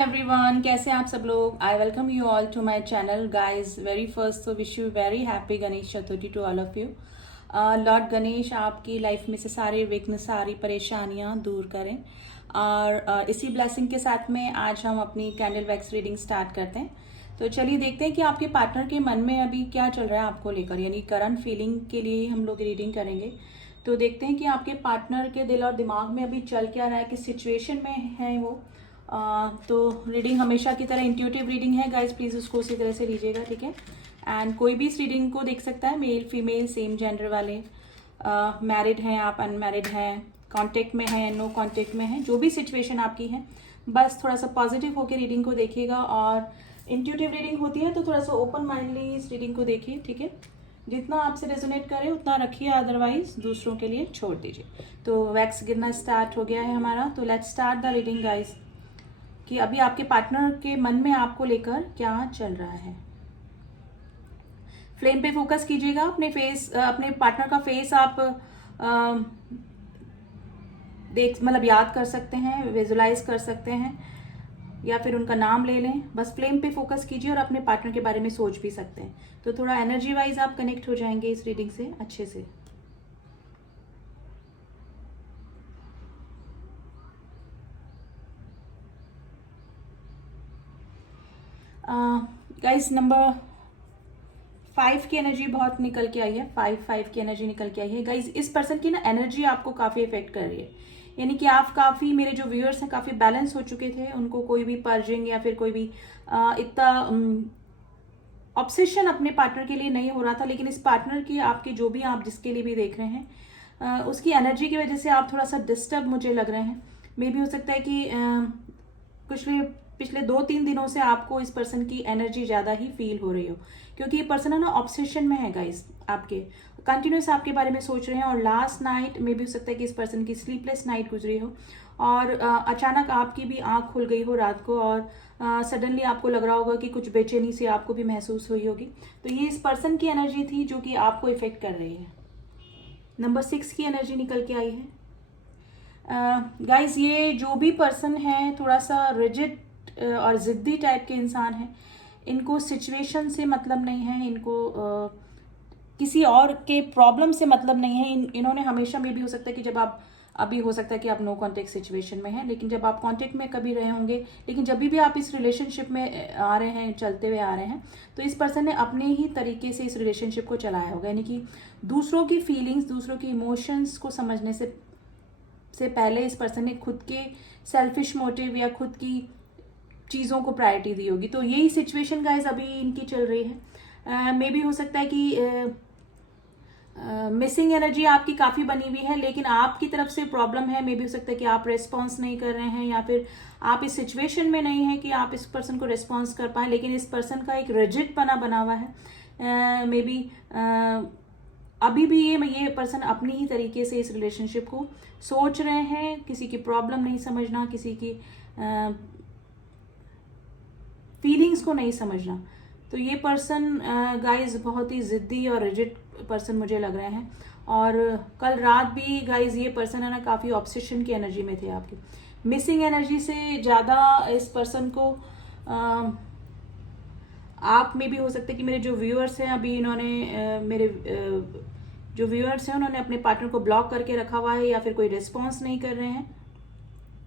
Everyone, कैसे हैं आप सब लोग। I welcome you all to my channel guys. Very first तो wish you very happy Ganesh Chaturthi to all of you. Lord Ganesh आपकी लाइफ में से सारे विघ्न, सारी परेशानियां दूर करें। और इसी ब्लेसिंग के साथ में आज हम अपनी कैंडल वैक्स रीडिंग स्टार्ट करते हैं। तो चलिए देखते हैं कि आपके पार्टनर के मन में अभी क्या चल रहा है आपको लेकर, यानी करंट फीलिंग के लिए हम लोग रीडिंग करेंगे। तो देखते हैं कि आपके पार्टनर के दिल और दिमाग में अभी चल क्या रहा है, किस सिचुएशन में है वो। तो रीडिंग हमेशा की तरह इंट्यूटिव रीडिंग है गाइज, प्लीज़ उसको उसी तरह से लीजिएगा, ठीक है। एंड कोई भी इस रीडिंग को देख सकता है, मेल फीमेल सेम जेंडर वाले, मैरिड हैं आप, अनमैरिड हैं, कांटेक्ट में हैं, नो कांटेक्ट में हैं, जो भी सिचुएशन आपकी है, बस थोड़ा सा पॉजिटिव होकर रीडिंग को देखिएगा। और इंट्यूटिव रीडिंग होती है तो थोड़ा सा ओपन माइंडली इस रीडिंग को देखिए, ठीक है। जितना आपसे रेजोनेट करे उतना रखिए, अदरवाइज दूसरों के लिए छोड़ दीजिए। तो वैक्स गिरना स्टार्ट हो गया है हमारा, तो let's start the reading guys, कि अभी आपके पार्टनर के मन में आपको लेकर क्या चल रहा है। फ्लेम पे फोकस कीजिएगा, अपने पार्टनर का फेस आप मतलब याद कर सकते हैं, विजुलाइज कर सकते हैं, या फिर उनका नाम ले लें। बस फ्लेम पे फोकस कीजिए और अपने पार्टनर के बारे में सोच भी सकते हैं, तो थोड़ा एनर्जी वाइज आप कनेक्ट हो जाएंगे इस रीडिंग से अच्छे से। गाइस नंबर 5 की एनर्जी बहुत निकल के आई है। 5 की एनर्जी निकल के आई है गाइस। इस पर्सन की ना एनर्जी आपको काफी इफेक्ट कर रही है, यानी कि आप काफी, मेरे जो व्यूअर्स हैं काफी बैलेंस हो चुके थे, उनको कोई भी पर्जिंग या फिर कोई भी इतना ऑब्सेशन अपने पार्टनर के लिए नहीं हो रहा था। लेकिन इस पार्टनर की, आपके जो भी, आप जिसके लिए भी देख रहे हैं, उसकी एनर्जी की वजह से आप थोड़ा सा डिस्टर्ब मुझे लग रहे हैं। मे भी हो सकता है कि पिछले 2-3 दिनों से आपको इस पर्सन की एनर्जी ज्यादा ही फील हो रही हो, क्योंकि ये पर्सन है ना ऑब्सेशन में है गाइस, आपके कंटिन्यूस आपके बारे में सोच रहे हैं। और लास्ट नाइट में भी हो सकता है कि इस पर्सन की स्लीपलेस नाइट गुजरी हो, और अचानक आपकी भी आंख खुल गई हो रात को, और सडनली आपको लग रहा होगा कि कुछ बेचैनी सी आपको भी महसूस हुई होगी। तो ये इस पर्सन की एनर्जी थी जो कि आपको इफेक्ट कर रही है। नंबर 6 की एनर्जी निकल के आई है। गाइज ये जो भी पर्सन है थोड़ा सा रिजिड और जिद्दी टाइप के इंसान हैं। इनको सिचुएशन से मतलब नहीं है, इनको किसी और के प्रॉब्लम से मतलब नहीं है। इन्होंने हमेशा में भी हो सकता है कि जब आप, अभी हो सकता है कि आप नो कांटेक्ट सिचुएशन में हैं, लेकिन जब आप कांटेक्ट में कभी रहे होंगे, लेकिन जब भी आप इस रिलेशनशिप में आ रहे हैं, चलते हुए आ रहे हैं, तो इस पर्सन ने अपने ही तरीके से इस रिलेशनशिप को चलाया होगा। यानी कि दूसरों की फीलिंग्स, दूसरों की इमोशंस को समझने से पहले इस पर्सन ने खुद के सेल्फिश मोटिव या खुद की चीज़ों को प्रायोरिटी दी होगी। तो यही सिचुएशन गाइज अभी इनकी चल रही है। मे भी हो सकता है कि मिसिंग एनर्जी आपकी काफ़ी बनी हुई है, लेकिन आपकी तरफ से प्रॉब्लम है। मे भी हो सकता है कि आप रेस्पॉन्स नहीं कर रहे हैं, या फिर आप इस सिचुएशन में नहीं है कि आप इस पर्सन को रेस्पॉन्स कर पाए, लेकिन इस पर्सन का एक रिजिड बना हुआ है। मे बी अभी भी ये पर्सन अपनी ही तरीके से इस रिलेशनशिप को सोच रहे हैं, किसी की प्रॉब्लम नहीं समझना, किसी की फीलिंग्स को नहीं समझना। तो ये पर्सन गाइज बहुत ही जिद्दी और रिजिड पर्सन मुझे लग रहे हैं। और कल रात भी गाइज ये पर्सन है ना काफ़ी ऑब्सेशन की एनर्जी में थे आपकी। मिसिंग एनर्जी से ज़्यादा इस पर्सन को आप में भी हो सकता है कि मेरे जो व्यूअर्स हैं अभी, इन्होंने जो व्यूअर्स हैं उन्होंने अपने पार्टनर को ब्लॉक करके रखा हुआ है, या फिर कोई रिस्पॉन्स नहीं कर रहे हैं,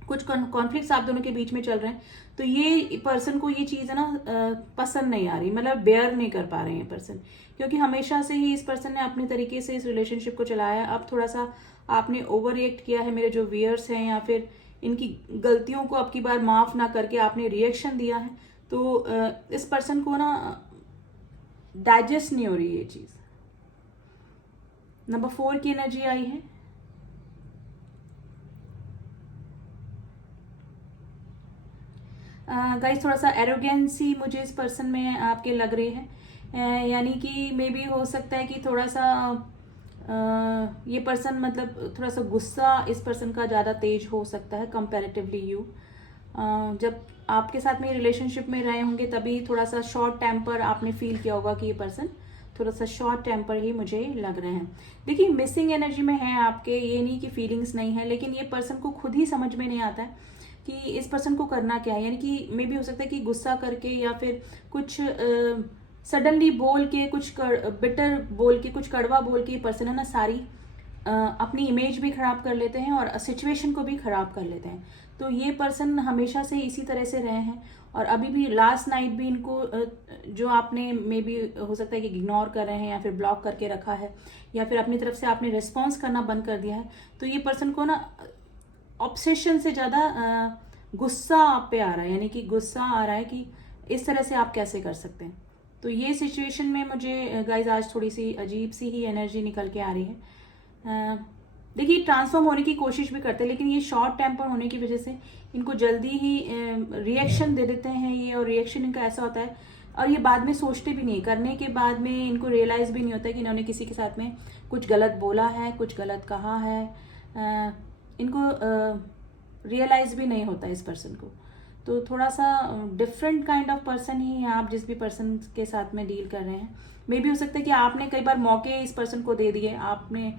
कुछ कॉन्फ्लिक्ट्स आप दोनों के बीच में चल रहे हैं। तो ये पर्सन को ये चीज़ है ना पसंद नहीं आ रही, मतलब बेयर नहीं कर पा रहे हैं पर्सन, क्योंकि हमेशा से ही इस पर्सन ने अपने तरीके से इस रिलेशनशिप को चलाया है। अब थोड़ा सा आपने ओवर रिएक्ट किया है, मेरे जो व्यूअर्स हैं, या फिर इनकी गलतियों को अब की बार माफ ना करके आपने रिएक्शन दिया है। तो इस पर्सन को ना डाइजेस्ट नहीं हो रही ये चीज़। नंबर 4 की एनर्जी आई है। गाइस थोड़ा सा एरोगेंसी मुझे इस पर्सन में आपके लग रही है, यानी कि मे बी हो सकता है कि थोड़ा सा ये पर्सन, मतलब थोड़ा सा गुस्सा इस पर्सन का ज़्यादा तेज हो सकता है कंपैरेटिवली यू। जब आपके साथ में रिलेशनशिप में रहे होंगे तभी थोड़ा सा शॉर्ट टेम्पर आपने फील किया होगा कि ये पर्सन थोड़ा सा शॉर्ट टेम्पर ही मुझे लग रहे हैं। देखिए मिसिंग एनर्जी में है आपके, ये नहीं कि फीलिंग्स नहीं है, लेकिन ये पर्सन को खुद ही समझ में नहीं आता है कि इस पर्सन को करना क्या है, यानी कि मे बी हो सकता है कि गुस्सा करके या फिर कुछ सडनली बोल के, कुछ बिटर बोल के, कुछ कड़वा बोल के ये पर्सन है ना सारी अपनी इमेज भी खराब कर लेते हैं और सिचुएशन को भी खराब कर लेते हैं। तो ये पर्सन हमेशा से इसी तरह से रहे हैं और अभी भी लास्ट नाइट भी इनको जो आपने मे बी हो सकता है कि इग्नोर कर रहे हैं या फिर ब्लॉक करके रखा है या फिर अपनी तरफ से आपने रिस्पॉन्स करना बंद कर दिया है। तो ये पर्सन को ना ऑब्सेशन से ज़्यादा गुस्सा आप पे आ रहा है, यानी कि गुस्सा आ रहा है कि इस तरह से आप कैसे कर सकते हैं। तो ये सिचुएशन में मुझे गाइज आज थोड़ी सी अजीब सी ही एनर्जी निकल के आ रही है। देखिए ट्रांसफॉर्म होने की कोशिश भी करते हैं लेकिन ये शॉर्ट टेम्पर होने की वजह से इनको जल्दी ही रिएक्शन दे देते हैं ये, और रिएक्शन इनका ऐसा होता है और ये बाद में सोचते भी नहीं, करने के बाद में इनको रियलाइज़ भी नहीं होता है कि इन्होंने किसी के साथ में कुछ गलत बोला है, कुछ गलत कहा है। इनको रियलाइज़ भी नहीं होता इस पर्सन को। तो थोड़ा सा डिफरेंट काइंड ऑफ पर्सन ही है आप जिस भी पर्सन के साथ में डील कर रहे हैं। मे भी हो सकता है कि आपने कई बार मौके इस पर्सन को दे दिए, आपने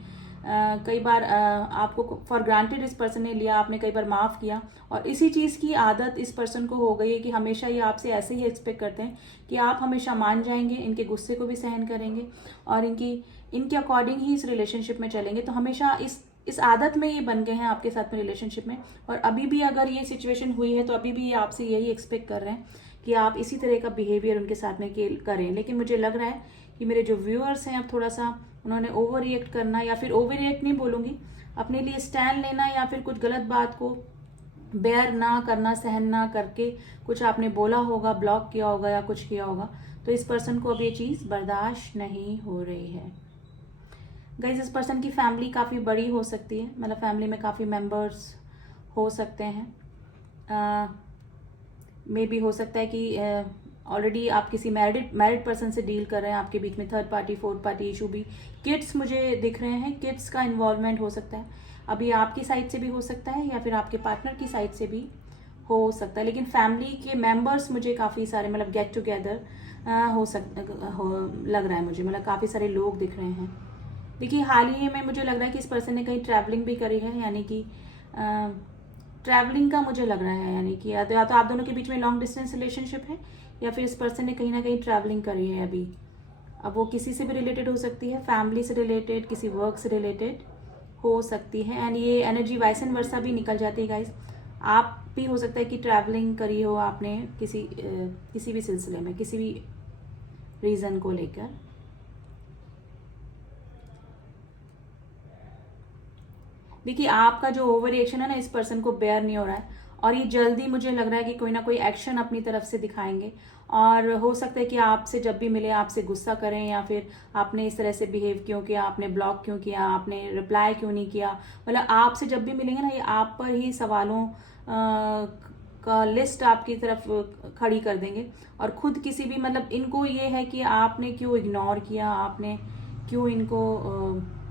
कई बार आपको फॉर ग्रांटेड इस पर्सन ने लिया, आपने कई बार माफ़ किया और इसी चीज़ की आदत इस पर्सन को हो गई है कि हमेशा ये आपसे ऐसे ही एक्सपेक्ट करते हैं कि आप हमेशा मान जाएंगे, इनके गुस्से को भी सहन करेंगे और इनके अकॉर्डिंग ही इस रिलेशनशिप में चलेंगे। तो हमेशा इस आदत में ये बन गए हैं आपके साथ में रिलेशनशिप में, और अभी भी अगर ये सिचुएशन हुई है तो अभी भी ये आपसे यही एक्सपेक्ट कर रहे हैं कि आप इसी तरह का बिहेवियर उनके साथ में करें। लेकिन मुझे लग रहा है कि मेरे जो व्यूअर्स हैं अब थोड़ा सा उन्होंने ओवर रिएक्ट करना, या फिर ओवर रिएक्ट नहीं बोलूँगी, अपने लिए स्टैंड लेना या फिर कुछ गलत बात को बेयर ना करना, सहन ना करके कुछ आपने बोला होगा, ब्लॉक किया होगा या कुछ किया होगा, तो इस पर्सन को अब ये चीज़ बर्दाश्त नहीं हो रही है। गाइज इस पर्सन की फैमिली काफ़ी बड़ी हो सकती है, मतलब फैमिली में काफ़ी मेंबर्स हो सकते हैं। मे भी हो सकता है कि ऑलरेडी आप किसी मैरिड पर्सन से डील कर रहे हैं, आपके बीच में third party fourth party issue भी, किड्स मुझे दिख रहे हैं, किड्स का इन्वॉल्वमेंट हो सकता है। अभी आपकी साइड से भी हो सकता है या फिर आपके पार्टनर की साइड से भी हो सकता है, लेकिन फैमिली के मेंबर्स मुझे काफ़ी सारे मतलब गेट टुगेदर लग रहा है मुझे, मतलब काफ़ी सारे लोग दिख रहे हैं। देखिए हाल ही में मुझे लग रहा है कि इस पर्सन ने कहीं ट्रैवलिंग भी करी है, यानी कि ट्रैवलिंग का मुझे लग रहा है, यानी कि या तो आप दोनों के बीच में लॉन्ग डिस्टेंस रिलेशनशिप है या फिर इस पर्सन ने कहीं ना कहीं ट्रैवलिंग करी है अभी। अब वो किसी से भी रिलेटेड हो सकती है, फैमिली से रिलेटेड, किसी वर्क से रिलेटेड हो सकती है, एंड ये एनर्जी वाइस एंड वर्सा भी निकल जाती है गाइस। आप भी हो सकता है कि ट्रैवलिंग करी हो आपने किसी भी सिलसिले में, किसी भी रीज़न को लेकर। देखिए आपका जो ओवर रिएक्शन है ना इस पर्सन को बेयर नहीं हो रहा है और ये जल्दी मुझे लग रहा है कि कोई ना कोई एक्शन अपनी तरफ से दिखाएंगे, और हो सकता है कि आपसे जब भी मिले आपसे गुस्सा करें या फिर आपने इस तरह से बिहेव क्यों किया, आपने ब्लॉक क्यों किया, आपने रिप्लाई क्यों नहीं किया, मतलब आपसे जब भी मिलेंगे ना ये आप पर ही सवालों का लिस्ट आपकी तरफ खड़ी कर देंगे और खुद किसी भी मतलब इनको ये है कि आपने क्यों इग्नोर किया, आपने क्यों इनको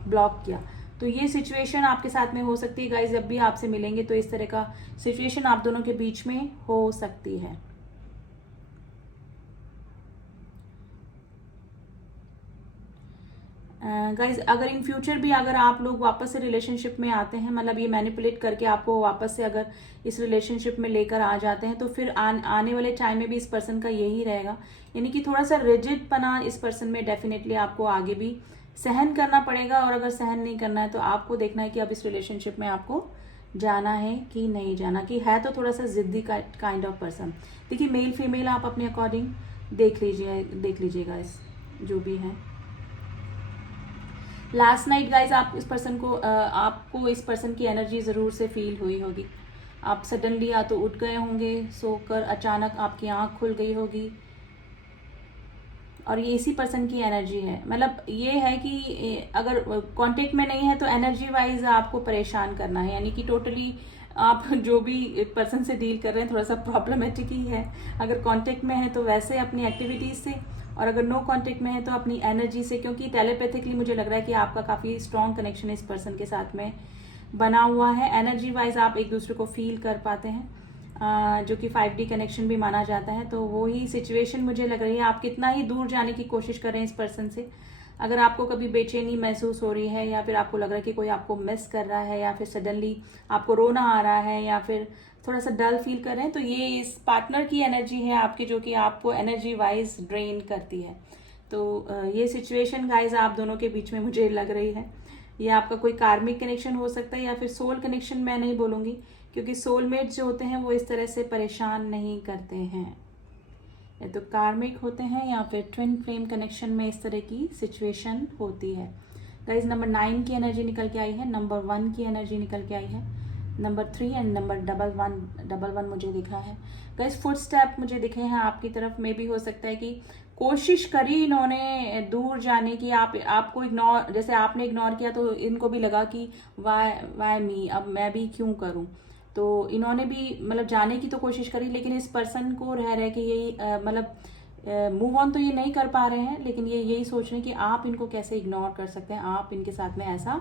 ब्लॉक किया। तो ये सिचुएशन आपके साथ में हो सकती है गाइस, जब भी आपसे मिलेंगे तो इस तरह का सिचुएशन आप दोनों के बीच में हो सकती है। गाइज अगर इन फ्यूचर भी अगर आप लोग वापस से रिलेशनशिप में आते हैं, मतलब ये मैनिपुलेट करके आपको वापस से अगर इस रिलेशनशिप में लेकर आ जाते हैं, तो फिर आने वाले टाइम में भी इस पर्सन का यही रहेगा, यानी कि थोड़ा सा रिजिड पना इस पर्सन में डेफिनेटली आपको आगे भी सहन करना पड़ेगा। और अगर सहन नहीं करना है तो आपको देखना है कि अब इस रिलेशनशिप में आपको जाना है कि नहीं जाना, कि है तो थोड़ा सा जिद्दी काइंड ऑफ पर्सन। देखिए मेल फीमेल आप अपने अकॉर्डिंग देख लीजिएगा इस जो भी है। लास्ट नाइट गाइज आप इस पर्सन को आपको इस पर्सन की एनर्जी ज़रूर से फील हुई होगी। आप सडनली या तो उठ गए होंगे सोकर, अचानक आपकी आंख खुल गई होगी, और ये इसी पर्सन की एनर्जी है। मतलब ये है कि अगर कांटेक्ट में नहीं है तो एनर्जी वाइज आपको परेशान करना है, यानी कि टोटली आप जो भी पर्सन से डील कर रहे हैं थोड़ा सा प्रॉब्लमेटिक ही है। अगर कांटेक्ट में है तो वैसे अपनी एक्टिविटीज से, और अगर नो कांटेक्ट में है तो अपनी एनर्जी से, क्योंकि टेलीपैथिकली मुझे लग रहा है कि आपका काफ़ी स्ट्रॉन्ग कनेक्शन इस पर्सन के साथ में बना हुआ है। एनर्जी वाइज आप एक दूसरे को फील कर पाते हैं, जो कि 5D कनेक्शन भी माना जाता है। तो वो ही सिचुएशन मुझे लग रही है, आप कितना ही दूर जाने की कोशिश कर रहे हैं इस पर्सन से, अगर आपको कभी बेचैनी महसूस हो रही है या फिर आपको लग रहा है कि कोई आपको मिस कर रहा है या फिर सडनली आपको रोना आ रहा है या फिर थोड़ा सा डल फील कर रहे हैं, तो ये इस पार्टनर की एनर्जी है आपकी, जो कि आपको एनर्जी वाइज ड्रेन करती है। तो ये सिचुएशन गाइज आप दोनों के बीच में मुझे लग रही है। ये आपका कोई कार्मिक कनेक्शन हो सकता है या फिर सोल कनेक्शन मैं नहीं बोलूँगी, क्योंकि सोलमेट जो होते हैं वो इस तरह से परेशान नहीं करते हैं। या तो कार्मिक होते हैं या फिर ट्विन फ्लेम कनेक्शन में इस तरह की सिचुएशन होती है। गाइज नंबर 9 की एनर्जी निकल के आई है, नंबर 1 की एनर्जी निकल के आई है, number 3 and number double one मुझे दिखा है। गाइज फुट स्टेप मुझे दिखे हैं आपकी तरफ में। भी हो सकता है कि कोशिश करी इन्होंने दूर जाने की, आपको इग्नोर, जैसे आपने इग्नोर किया तो इनको भी लगा कि वाई मी, अब मैं भी क्यों करूं। तो इन्होंने भी मतलब जाने की तो कोशिश करी, लेकिन इस पर्सन को रह रहे कि यही मतलब मूव ऑन तो ये नहीं कर पा रहे हैं, लेकिन ये यही सोच रहे हैं कि आप इनको कैसे इग्नोर कर सकते हैं, आप इनके साथ में ऐसा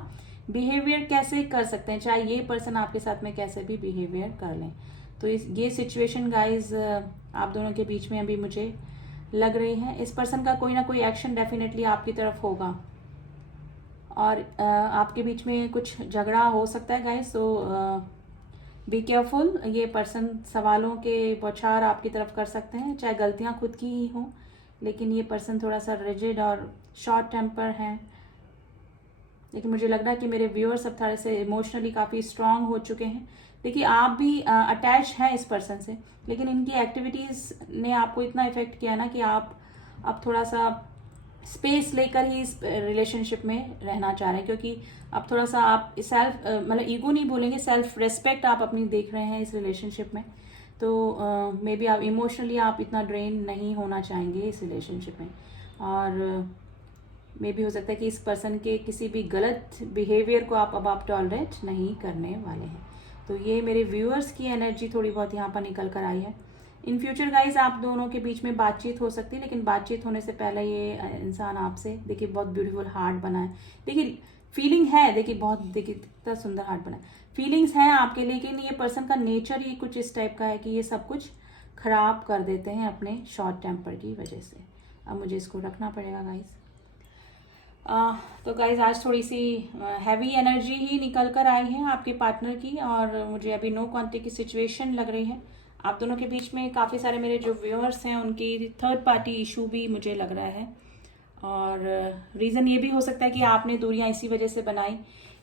बिहेवियर कैसे कर सकते हैं, चाहे ये पर्सन आपके साथ में कैसे भी बिहेवियर कर लें। तो ये सिचुएशन गाइज आप दोनों के बीच में अभी मुझे लग रही है। इस पर्सन का कोई ना कोई एक्शन डेफिनेटली आपकी तरफ होगा और आपके बीच में कुछ झगड़ा हो सकता है गाइज। तो बी केयरफुल। ये पर्सन सवालों के बौछार आपकी तरफ कर सकते हैं, चाहे गलतियां खुद की ही हों, लेकिन ये पर्सन थोड़ा सा रिजिड और शॉर्ट टेम्पर है। लेकिन मुझे लग रहा है कि मेरे व्यूअर्स अब थोड़े से इमोशनली काफ़ी स्ट्रांग हो चुके हैं। देखिए आप भी अटैच हैं इस पर्सन से, लेकिन इनकी एक्टिविटीज़ ने आपको इतना इफेक्ट किया ना कि आप अब थोड़ा सा स्पेस लेकर ही इस रिलेशनशिप में रहना चाह रहे हैं, क्योंकि अब थोड़ा सा आप सेल्फ मतलब ईगो नहीं बोलेंगे, सेल्फ रेस्पेक्ट आप अपनी देख रहे हैं इस रिलेशनशिप में। तो मे बी आप इमोशनली आप इतना ड्रेन नहीं होना चाहेंगे इस रिलेशनशिप में, और मे बी हो सकता है कि इस पर्सन के किसी भी गलत बिहेवियर को आप टॉलरेट नहीं करने वाले हैं। तो ये मेरे व्यूअर्स की एनर्जी थोड़ी बहुत यहाँ पर निकल कर आई है। इन फ्यूचर गाइज आप दोनों के बीच में बातचीत हो सकती है, लेकिन बातचीत होने से पहले ये इंसान आपसे, देखिए बहुत ब्यूटीफुल हार्ट बना है, देखिए फीलिंग है, देखिए बहुत, देखिए कितना सुंदर हार्ट बना है, फीलिंग्स हैं आपके, लेकिन ये पर्सन का नेचर ही कुछ इस टाइप का है कि ये सब कुछ खराब कर देते हैं अपने शॉर्ट टेम्पर की वजह से। अब मुझे इसको रखना पड़ेगा गाइज। तो गाइज आज थोड़ी सी हैवी एनर्जी ही निकल कर आई है आपके पार्टनर की, और मुझे अभी नो कांटेक्ट की सिचुएशन लग रही है। आप दोनों के बीच में काफ़ी सारे मेरे जो व्यूअर्स हैं उनकी थर्ड पार्टी इशू भी मुझे लग रहा है, और रीज़न ये भी हो सकता है कि आपने दूरियां इसी वजह से बनाई,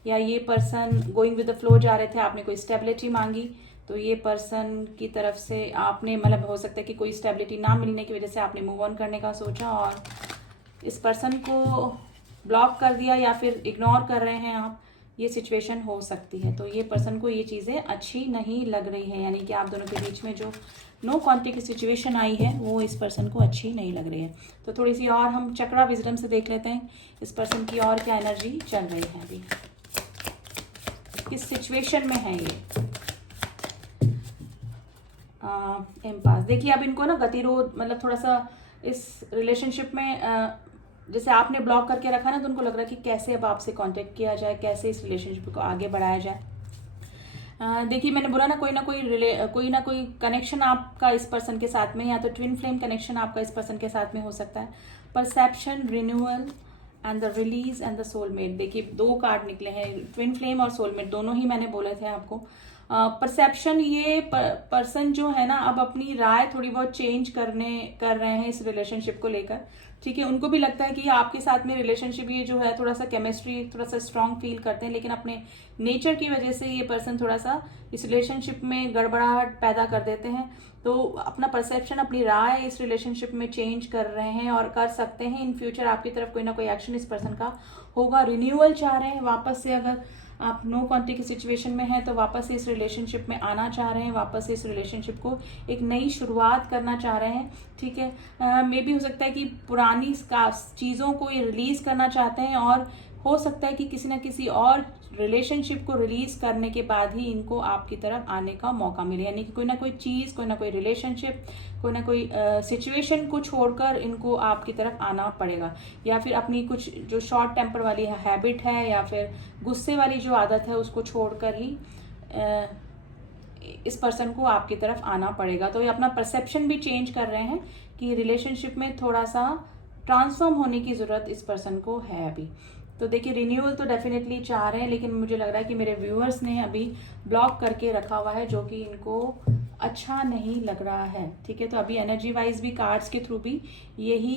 या ये person going with the flow जा रहे थे, आपने कोई स्टेबिलिटी मांगी, तो ये पर्सन की तरफ से आपने मतलब हो सकता है कि कोई स्टेबिलिटी ना मिलने की वजह से आपने मूव ऑन करने का सोचा और इस पर्सन को ब्लॉक कर दिया या फिर इग्नोर कर रहे हैं आप, ये सिचुएशन हो सकती है। तो ये पर्सन को ये चीज़ें अच्छी नहीं लग रही है, यानी कि आप दोनों के बीच में जो नो कांटेक्ट की सिचुएशन आई है वो इस पर्सन को अच्छी नहीं लग रही है। तो थोड़ी सी और हम चक्रा विजडम से देख लेते हैं इस पर्सन की और क्या एनर्जी चल रही है अभी, किस सिचुएशन में है ये। एम्पास, देखिए अब इनको ना गतिरोध, मतलब थोड़ा सा इस रिलेशनशिप में जैसे आपने ब्लॉक करके रखा ना, तो उनको लग रहा है कि कैसे अब आपसे कांटेक्ट किया जाए, कैसे इस रिलेशनशिप को आगे बढ़ाया जाए। देखिए मैंने बोला ना, कोई ना कोई कनेक्शन आपका इस पर्सन के साथ में, या तो ट्विन फ्लेम कनेक्शन आपका इस पर्सन के साथ में हो सकता है। Perception, renewal and the release and the soulmate, देखिए 2 कार्ड निकले हैं, ट्विन फ्लेम और सोलमेट दोनों ही मैंने बोले थे आपको। परसेप्शन, ये पर्सन जो है ना अब अपनी राय थोड़ी बहुत चेंज कर रहे हैं इस रिलेशनशिप को लेकर, ठीक है। उनको भी लगता है कि आपके साथ में रिलेशनशिप ये जो है थोड़ा सा केमिस्ट्री थोड़ा सा स्ट्रांग फील करते हैं, लेकिन अपने नेचर की वजह से ये पर्सन थोड़ा सा इस रिलेशनशिप में गड़बड़ाहट पैदा कर देते हैं। तो अपना परसेप्शन, अपनी राय इस रिलेशनशिप में चेंज कर रहे हैं और कर सकते हैं। इन फ्यूचर आपकी तरफ कोई ना कोई एक्शन इस पर्सन का होगा। रिन्यूअल चाह रहे हैं वापस से, अगर आप नो कांटेक्ट की सिचुएशन में हैं तो वापस से इस रिलेशनशिप में आना चाह रहे हैं, वापस से इस रिलेशनशिप को एक नई शुरुआत करना चाह रहे हैं, ठीक है। मे बी हो सकता है कि पुरानी चीज़ों को ये रिलीज करना चाहते हैं, और हो सकता है कि किसी ना किसी और रिलेशनशिप को रिलीज करने के बाद ही इनको आपकी तरफ आने का मौका मिले, यानी कि कोई ना कोई चीज़, कोई ना कोई रिलेशनशिप, कोई ना कोई सिचुएशन को छोड़कर इनको आपकी तरफ आना पड़ेगा, या फिर अपनी कुछ जो शॉर्ट टेम्पर वाली हैबिट है या फिर गुस्से वाली जो आदत है उसको छोड़कर ही इस पर्सन को आपकी तरफ आना पड़ेगा। तो ये अपना परसेप्शन भी चेंज कर रहे हैं कि रिलेशनशिप में थोड़ा सा ट्रांसफॉर्म होने की ज़रूरत इस पर्सन को है अभी। तो देखिए रिन्यूअल तो डेफिनेटली चाह रहे हैं, लेकिन मुझे लग रहा है कि मेरे व्यूअर्स ने अभी ब्लॉक करके रखा हुआ है, जो कि इनको अच्छा नहीं लग रहा है। ठीक है, तो अभी एनर्जी वाइज भी कार्ड्स के थ्रू भी यही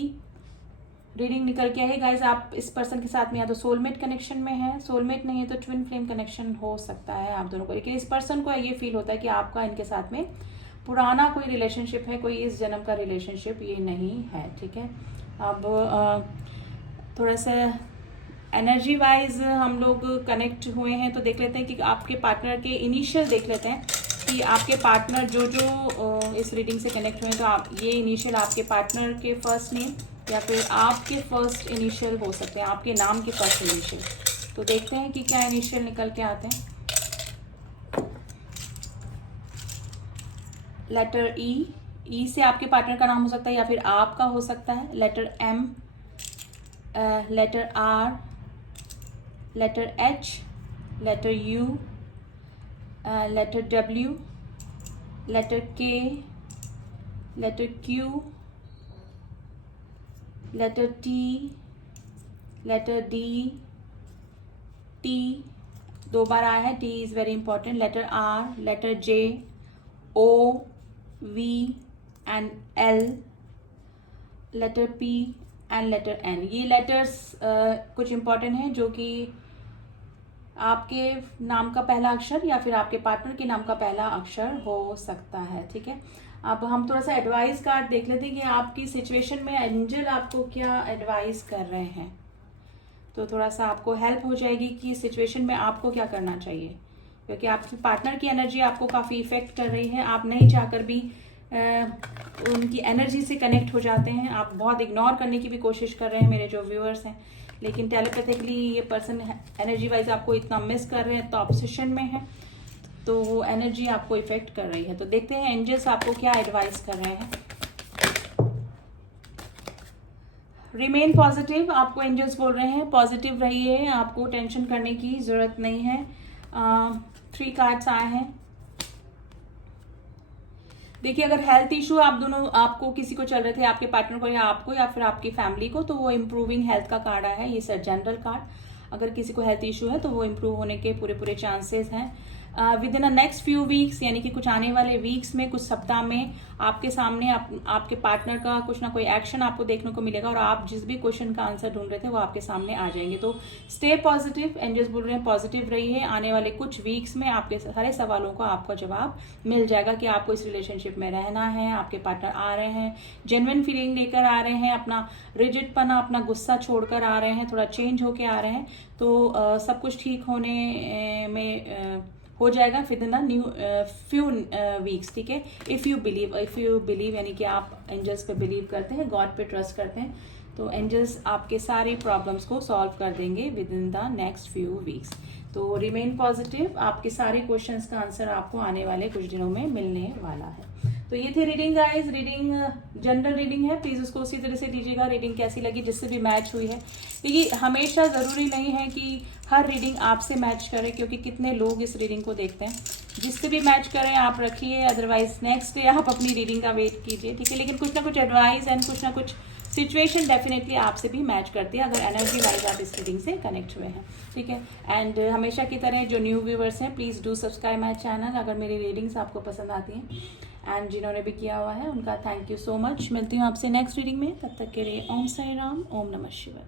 रीडिंग निकल के है गाइज। आप इस पर्सन के साथ में या तो सोलमेट कनेक्शन में है, सोलमेट नहीं है तो ट्विन फ्लेम कनेक्शन हो सकता है आप दोनों को, लेकिन इस पर्सन को ये फील होता है कि आपका इनके साथ में पुराना कोई रिलेशनशिप है, कोई इस जन्म का रिलेशनशिप ये नहीं है। ठीक है, अब थोड़ा सा एनर्जी वाइज हम लोग कनेक्ट हुए हैं, तो देख लेते हैं कि आपके पार्टनर के इनिशियल देख लेते हैं कि आपके पार्टनर जो इस रीडिंग से कनेक्ट हुए हैं, तो आप ये इनिशियल आपके पार्टनर के फर्स्ट नेम या फिर आपके फर्स्ट इनिशियल हो सकते हैं, आपके नाम के फर्स्ट इनिशियल। तो देखते हैं कि क्या इनिशियल निकल के आते हैं। लेटर ई से आपके पार्टनर का नाम हो सकता है या फिर आपका हो सकता है। Letter M, letter R, letter H, letter U, letter W, letter K, letter Q, letter T, letter D, T 2 बार आया है, T is very important. Letter R, letter J, O, V and L, letter P and letter N. ये letters कुछ important हैं जो कि आपके नाम का पहला अक्षर या फिर आपके पार्टनर के नाम का पहला अक्षर हो सकता है। ठीक है, अब हम थोड़ा सा एडवाइस कार्ड देख लेते हैं कि आपकी सिचुएशन में एंजल आपको क्या एडवाइस कर रहे हैं, तो थोड़ा सा आपको हेल्प हो जाएगी कि सिचुएशन में आपको क्या करना चाहिए, क्योंकि आपके पार्टनर की एनर्जी आपको काफ़ी इफेक्ट कर रही है। आप नहीं चाहकर भी उनकी एनर्जी से कनेक्ट हो जाते हैं, आप बहुत इग्नोर करने की भी कोशिश कर रहे हैं मेरे जो व्यूअर्स हैं, लेकिन टेलीपैथिकली ये पर्सन एनर्जी वाइज आपको इतना मिस कर रहे हैं, तो ऑब्सेशन में है, तो वो एनर्जी आपको इफेक्ट कर रही है। तो देखते हैं एंजल्स आपको क्या एडवाइस कर रहे हैं। रिमेन पॉजिटिव, आपको एंजल्स बोल रहे हैं पॉजिटिव रहिए, आपको टेंशन करने की ज़रूरत नहीं है। 3 कार्ड्स आए हैं। देखिए अगर हेल्थ इशू आप दोनों आपको किसी को चल रहे थे, आपके पार्टनर को या आपको या फिर आपकी फैमिली को, तो वो इम्प्रूविंग हेल्थ का कार्ड आया है। ये सर जनरल कार्ड, अगर किसी को हेल्थ इशू है तो वो इम्प्रूव होने के पूरे चांसेस हैं with in a next few weeks, यानी कि कुछ आने वाले वीक्स में, कुछ सप्ताह में आपके सामने आपके पार्टनर का कुछ ना कोई एक्शन आपको देखने को मिलेगा और आप जिस भी क्वेश्चन का आंसर ढूंढ रहे थे वो आपके सामने आ जाएंगे। तो स्टे पॉजिटिव, एंजल्स बोल रहे हैं पॉजिटिव रहिए। आने वाले कुछ वीक्स में आपके सारे सवालों का आपका जवाब मिल जाएगा कि आपको इस रिलेशनशिप में रहना है। आपके पार्टनर आ रहे हैं, जेन्युइन फीलिंग लेकर आ रहे हैं, अपना रिजिडपना, अपना गुस्सा छोड़कर आ रहे हैं, थोड़ा चेंज होके आ रहे हैं, तो सब कुछ ठीक होने में हो जाएगा with in new few weeks. ठीक है, इफ़ यू बिलीव यानी कि आप एंजल्स पे बिलीव करते हैं, गॉड पे ट्रस्ट करते हैं, तो एंजल्स आपके सारी प्रॉब्लम्स को सॉल्व कर देंगे with in the next few weeks. तो रिमेन पॉजिटिव, आपके सारे क्वेश्चंस का आंसर आपको आने वाले कुछ दिनों में मिलने वाला है। तो ये थी reading guys, reading general reading है, प्लीज़ उसको उसी तरह से दीजिएगा। रीडिंग कैसी लगी, जिससे भी मैच हुई है, क्योंकि हमेशा ज़रूरी नहीं है कि हर रीडिंग आपसे मैच करे, क्योंकि कितने लोग इस रीडिंग को देखते हैं। जिससे भी मैच करें आप रखिए, अदरवाइज नेक्स्ट डे आप अपनी रीडिंग का वेट कीजिए। ठीक है, लेकिन कुछ ना कुछ एडवाइस एंड कुछ ना कुछ सिचुएशन डेफिनेटली आपसे भी मैच करती है, अगर एनर्जी वाइज आप इस रीडिंग से कनेक्ट हुए हैं। ठीक है, एंड हमेशा की तरह जो न्यू व्यूवर्स हैं, please do subscribe my channel अगर मेरी रीडिंग्स आपको पसंद आती हैं, एंड जिन्होंने भी किया हुआ है उनका थैंक यू सो मच। मिलती हूँ आपसे नेक्स्ट रीडिंग में, तब तक के लिए ओम साई राम, ओम नमः शिवाय।